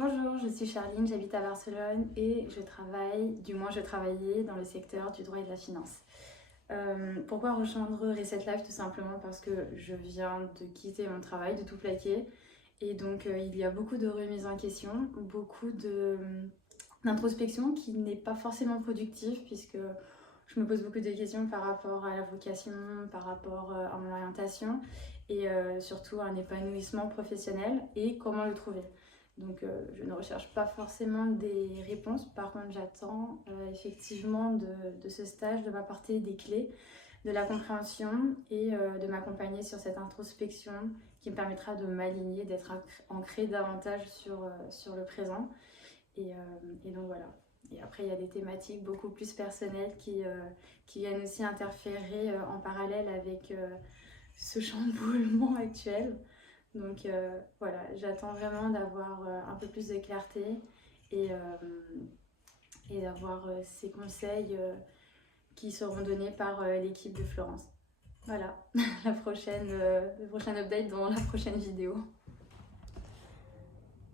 Bonjour, je suis Charline, j'habite à Barcelone et je travaillais dans le secteur du droit et de la finance. Pourquoi rejoindre Reset Life? Tout simplement parce que je viens de quitter mon travail, de tout plaquer. Et donc il y a beaucoup de remises en question, d'introspection qui n'est pas forcément productive puisque je me pose beaucoup de questions par rapport à la vocation, par rapport à mon orientation et surtout un épanouissement professionnel et comment le trouver. Donc je ne recherche pas forcément des réponses, par contre j'attends effectivement de ce stage de m'apporter des clés, de la compréhension et de m'accompagner sur cette introspection qui me permettra de m'aligner, d'être ancrée davantage sur le présent. Et, et donc voilà. Et après, il y a des thématiques beaucoup plus personnelles qui viennent aussi interférer en parallèle avec ce chamboulement actuel. Donc voilà, j'attends vraiment d'avoir un peu plus de clarté et, euh, et d'avoir ces conseils qui seront donnés par l'équipe de Florence. Voilà, le prochain update dans la prochaine vidéo.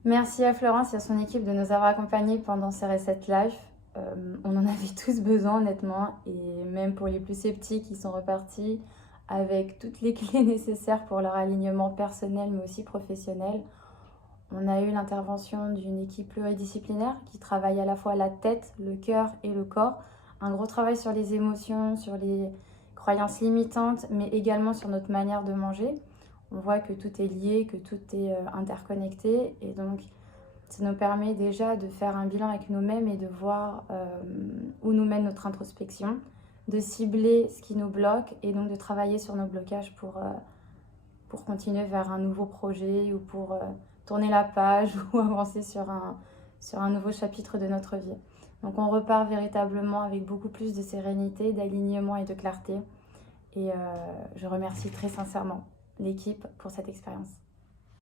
Merci à Florence et à son équipe de nous avoir accompagnés pendant ces Reset Life. On en avait tous besoin honnêtement, et même pour les plus sceptiques, ils sont repartis avec toutes les clés nécessaires pour leur alignement personnel mais aussi professionnel. On a eu l'intervention d'une équipe pluridisciplinaire qui travaille à la fois la tête, le cœur et le corps. Un gros travail sur les émotions, sur les croyances limitantes, mais également sur notre manière de manger. On voit que tout est lié, que tout est interconnecté, et donc ça nous permet déjà de faire un bilan avec nous-mêmes et de voir où nous mène notre introspection, de cibler ce qui nous bloque et donc de travailler sur nos blocages pour continuer vers un nouveau projet ou pour tourner la page ou avancer sur un nouveau chapitre de notre vie. Donc on repart véritablement avec beaucoup plus de sérénité, d'alignement et de clarté. Et je remercie très sincèrement l'équipe pour cette expérience.